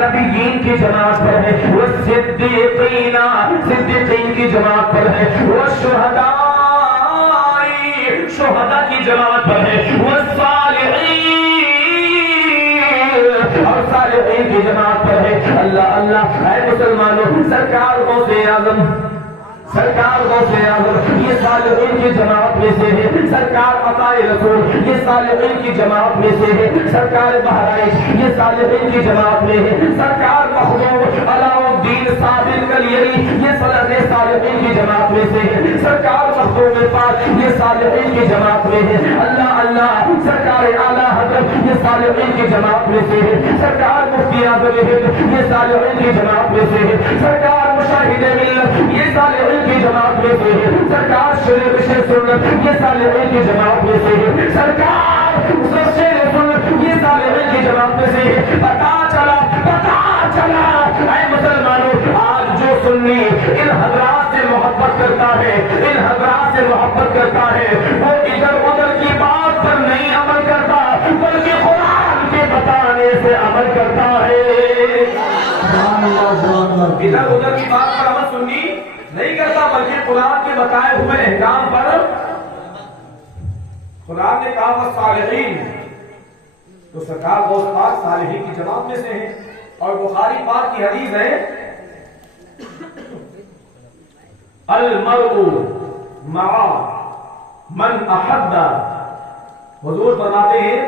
نبیین کی جماعت پر ہے، وہ صدیقین کی جماعت پر ہے، وہ شہداء کی جماعت پر ہے، وہ صالحین اور صالحین کی جماعت پر ہے۔ اللہ اللہ، اے مسلمانوں، سرکار غوث اعظم یہ صالحین کی جماعت میں سے ہے، سرکار عطا رسول یہ صالحین کی جماعت میں سے ہے، سرکار بہرائش یہ صالحین کی جماعت میں ہے، سرکار محبوب علاء الدین صابر کلیری یہ صالحین کی جماعت میں سے ہے، سرکار مخدوم پاک یہ صالحین کی جماعت میں ہے۔ اللہ اللہ، سرکار اعلیٰ حضرت یہ صالحین کی جماعت میں سے ہے، سرکار مفتی اعظم ہند یہ صالحین کی جماعت میں سے ہے، سرکار مشاہد ملت یہ صالحین کی جماعت میں سے ہے، سرکار شریف سنت یہ صالحین کی جماعت میں سے ہے، سرکار شیر سنت یہ صالحین کی جماعت میں سے ہے۔ پتا چلا اے مسلمانوں، آج جو سنی ان حضرات سے محبت کرتا ہے، ان حضرات سے محبت کرتا ہے، وہ ادھر ادھر کی بات پر نہیں عمل کرتا، بلکہ قرآن کے بتانے سے عمل کرتا ہے۔ ادھر ادھر کی بات پر عمل سنی نہیں کرتا، بلکہ قرآن کے بتائے ہوئے احکام پر۔ قرآن نے کہا والصالحین، تو سرکار غوث پاک صالحین کی جماعت میں سے ہیں، اور بخاری پاک کی حدیث ہے المرء مع من احب، حضور فرماتے ہیں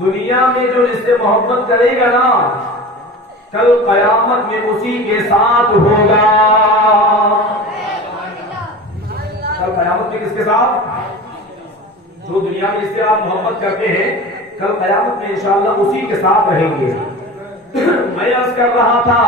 دنیا میں جو جس سے محبت کرے گا نا، کل قیامت میں اسی کے ساتھ ہوگا۔ کل قیامت میں کس کے ساتھ؟ جو دنیا میں اس سے آپ محبت کرتے ہیں، کل قیامت میں انشاءاللہ اسی کے ساتھ رہیں گے۔ میں عرض کر رہا تھا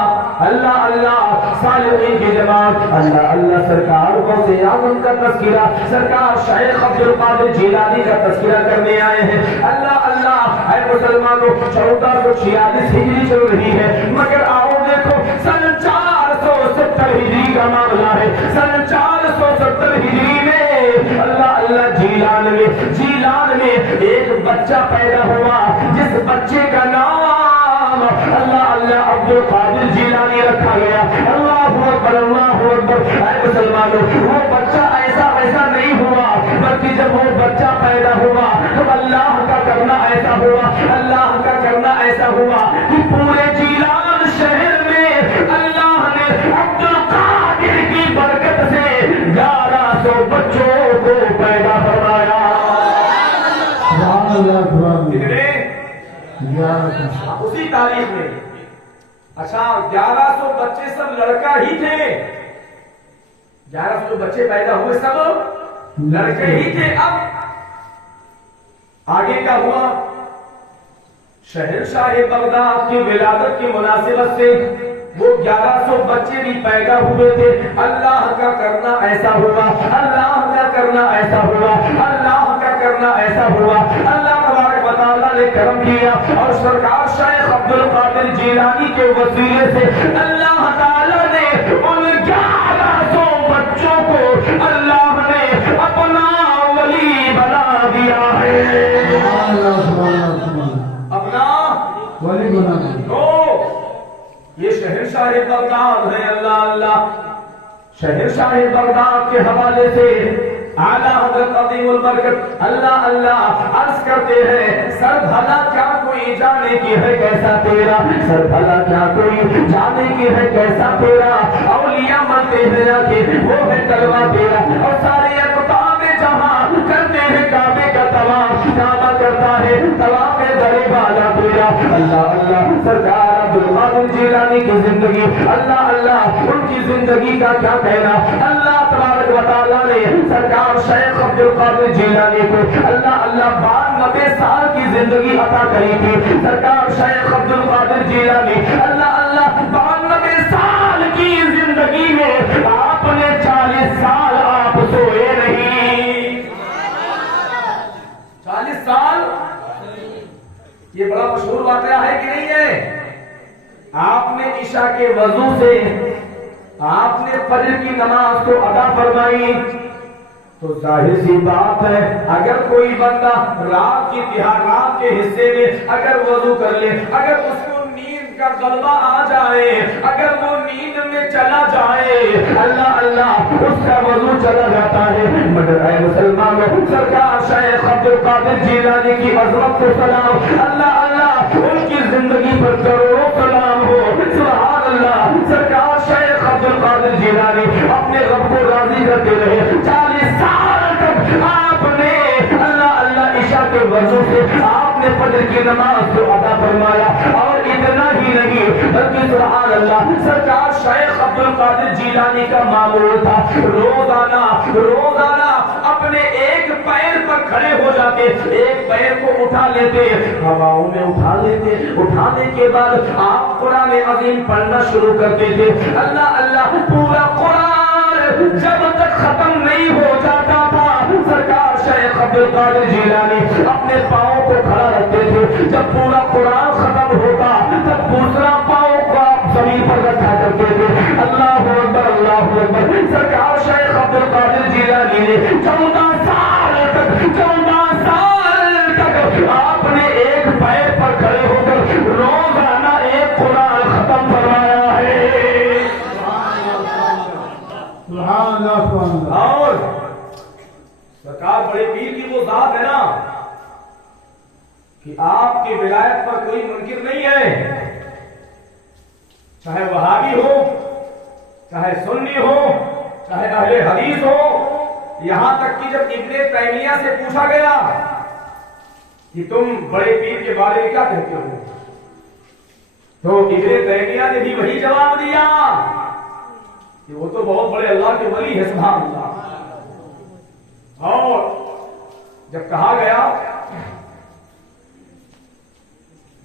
اللہ اللہ صالحین کی جماعت، اللہ اللہ سرکار غوث اعظم کا تذکرہ، سرکار شیخ عبد القادر جیلانی کا تذکرہ کرنے آئے ہیں۔ اللہ اللہ، اے مسلمانوں، 1446 ہجری چل رہی ہے، مگر آؤ دیکھو سن 470 ہجری کا معاملہ ہے۔ سن 470 ہجری میں اللہ اللہ جیلان میں ایک بچہ پیدا ہوا، جس بچے کا نام اللہ اللہ عبد القادر جیلانی رکھا گیا۔ اللہ اکبر اللہ اکبر۔ اے مسلمانوں، وہ بچہ ایسا نہیں ہوا، بلکہ جب وہ بچہ پیدا ہوا تو اللہ کا کرنا ایسا ہوا، اللہ کا کرنا ایسا ہوا کہ پورے جیلان شہر میں اللہ نے عبد القادر کی برکت سے 1100 بچوں کو پیدا فرمایا۔ اسی تاریخ میں، اچھا 1100 بچے سب لڑکا ہی تھے، 1100 بچے پیدا ہوئے سب لڑکے ہی تھے۔ اب آگے کا ہوا، شہنشاہ بغداد کی ولادت کی مناسبت سے وہ 1100 بچے بھی پیدا ہوئے تھے۔ اللہ کا کرنا ایسا ہوا، اللہ کا کرنا ایسا ہوا، اللہ کا کرنا ایسا ہوا، اللہ تبارک و تعالیٰ نے کرم کیا، اور سرکار شیخ عبد القادر جیلانی کے وسیلے سے اللہ تعالیٰ نے ان 1100 بچوں کو اللہ نے اپنا ولی بنا دیا ہے، اپنا ولی بنا دیا۔ یہ شہنشاہ بغداد ہے۔ اللہ اللہ، شہنشاہ بغداد کے حوالے سے اعلیٰ حضرت عظیم البرکت اللہ اللہ عرض کرتے ہیں، سر بھلا کیا کوئی جانے کی ہے کیسا تیرا، سر بھلا کیا کوئی جانے کی ہے کیسا تیرا، اولیاء مرتے ہیں جا کے وہ ہے کلمہ تیرا، اور سارے اقطاب جہاں کرتے ہیں کعبے کا طواف، کعبہ کرتا ہے طواف درے بالا تیرا۔ اللہ اللہ، سرکار عبد القادر جیلانی کی زندگی، اللہ اللہ ان کی زندگی کا کیا کہنا۔ اللہ تبارک و تعالیٰ نے سرکار شیخ عبد القادر جیلانی کو اللہ اللہ 92 سال کی زندگی عطا کری تھی۔ سرکار شیخ عبد القادر جیلانی اللہ اللہ 92 سال کی زندگی میں آپ نے 40 سال آپ سوئے نہیں، 40 سال۔ یہ بڑا مشہور واقعہ ہے کہ نہیں ہے؟ آپ نے عشاء کے وضو سے آپ نے فجر کی نماز کو ادا فرمائی، تو ظاہر سی بات ہے اگر کوئی بندہ رات کے حصے میں اگر وضو کر لے، اگر اس کو نیند کا غلبہ آ جائے، اگر وہ نیند میں چلا جائے، اللہ اللہ اس کا وضو چلا جاتا ہے۔ مگر اے مسلمانوں، سرکار شیخ عبد القادر جیلانی کی عظمت کو سلام، اللہ اللہ ان کی زندگی پر کروڑوں سلام ہو، سبحان اللہ۔ سرکار شیخ عبد القادر جیلانی اپنے رب کو راضی کرتے رہے، 40 سال تک آپ نے اللہ اللہ عشاء کے وضو سے آپ نے فجر کی نماز کو ادا فرمایا، اور اتنا ہی نہیں بلکہ سبحان اللہ سرکار شیخ عبد القادر جیلانی کا معمول تھا روزانہ اپنے ایک پیر پر کھڑے ہو جاتے، ایک پیر کو اٹھا لیتے، ہواؤں میں اٹھا لیتے، اٹھانے کے بعد آپ قرآن عظیم پڑھنا شروع کرتے تھے۔ اللہ اللہ پورا قرآن جب تک ختم نہیں ہو جاتا تھا، سرکار شیخ عبد القادر جیلانی اپنے پاؤں کو کھڑا رکھتے تھے۔ جب پورا قرآن ختم ہوتا تب دوسرا پاؤں کو آپ زمین پر رکھا کرتے تھے۔ اللہ اکبر اللہ اکبر۔ سرکار شیخ عبد القادر جیلانی نے 14 سال تک آپ نے ایک پیر پر کھڑے ہو کر روزانہ ایک قرآن ختم فرمایا ہے۔ اور سرکار بڑے پیر کی وہ ذات ہے نا کہ آپ کی ولایت پر کوئی منکر نہیں ہے، چاہے وہابی ہو، چاہے سنی ہو، چاہے اہل حدیث ہو۔ یہاں تک کہ جب ابن تیمیہ سے پوچھا گیا کہ تم بڑے پیر کے بارے میں کیا کہتے ہو، تو ابن تیمیہ نے بھی وہی جواب دیا کہ وہ تو بہت بڑے اللہ کے ولی ہے، سبحان اللہ۔ اور جب کہا گیا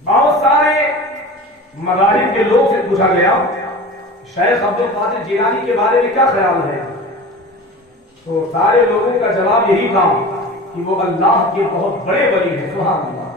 بہت سارے مذاہب کے لوگ سے پوچھا گیا شیخ عبد القادر جیلانی کے بارے میں کیا خیال ہے، تو سارے لوگوں کا جواب یہی تھا کہ وہ اللہ کے بہت بڑے ولی ہیں، سبحان اللہ۔